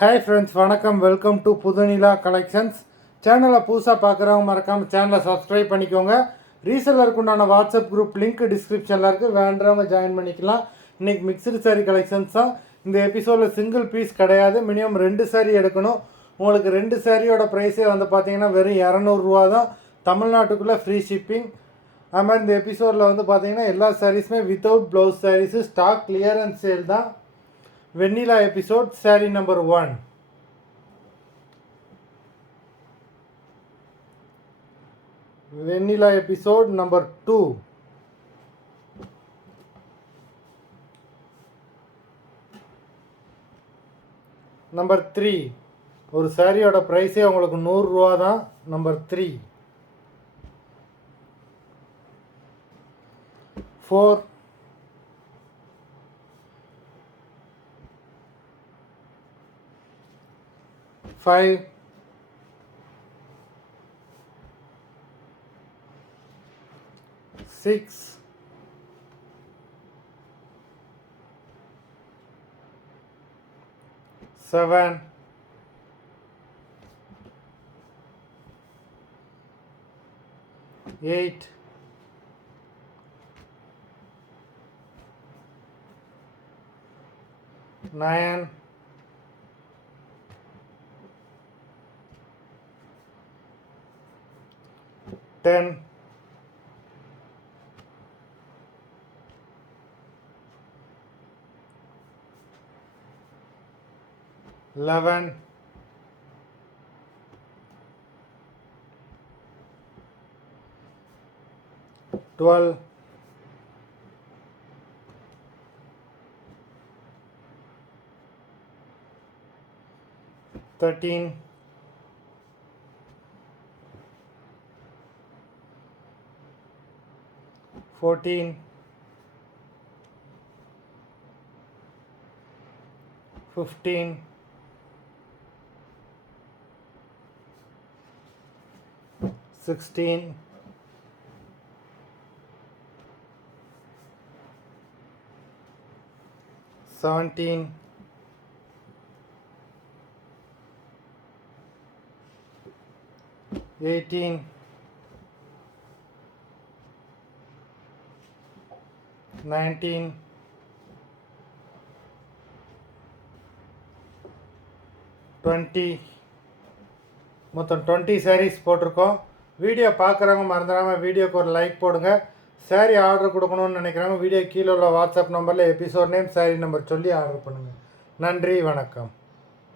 Hi friends, வணக்கம். Welcome to Puthunila collections. சேனலை புதுசாக பார்க்குறவங்க மறக்காமல் சேனலை சப்ஸ்கிரைப் பண்ணிக்கோங்க. ரீசெல்லருக்கு உண்டான வாட்ஸ்அப் குரூப் லிங்க் டிஸ்கிரிப்ஷனில் இருக்குது, வேண்டவங்க ஜாயின் பண்ணிக்கலாம். இன்றைக்கி மிக்சடு சாரீ கலெக்ஷன்ஸ் தான். இந்த எபிசோடில் சிங்கிள் பீஸ் கிடையாது, மினிமம் 2 சாரீ எடுக்கணும். உங்களுக்கு 2 சாரியோட ப்ரைஸே வந்து பார்த்தீங்கன்னா வெறும் 200 தான். தமிழ்நாட்டுக்குள்ளே ஃப்ரீ ஷிப்பிங். அது மாதிரி இந்த எபிசோடில் வந்து பார்த்தீங்கன்னா எல்லா சாரீஸுமே without blouse sarees, stock clearance sale தான். Vennila episode saree number 1. Vennila episode number 2. Number 3. ஒரு சாரியோட ப்ரைஸே உங்களுக்கு 100 தான். நம்பர் 3. 4. 5. 6. 7. 8. 9. 10. 11. 12. 13. 14. 15. 16. 17. 18. 19. 20. மொத்தம் 20 சாரீஸ் போட்டிருக்கோம். வீடியோ பார்க்குறவங்க மறந்துடாமல் வீடியோக்கு ஒரு லைக் போடுங்க. சாரீ ஆர்டர் கொடுக்கணும்னு நினைக்கிறவங்க வீடியோ கீழே உள்ள வாட்ஸ்அப் நம்பரில் எபிசோட் நேம், சாரீ நம்பர் சொல்லி ஆர்டர் பண்ணுங்கள். நன்றி, வணக்கம்.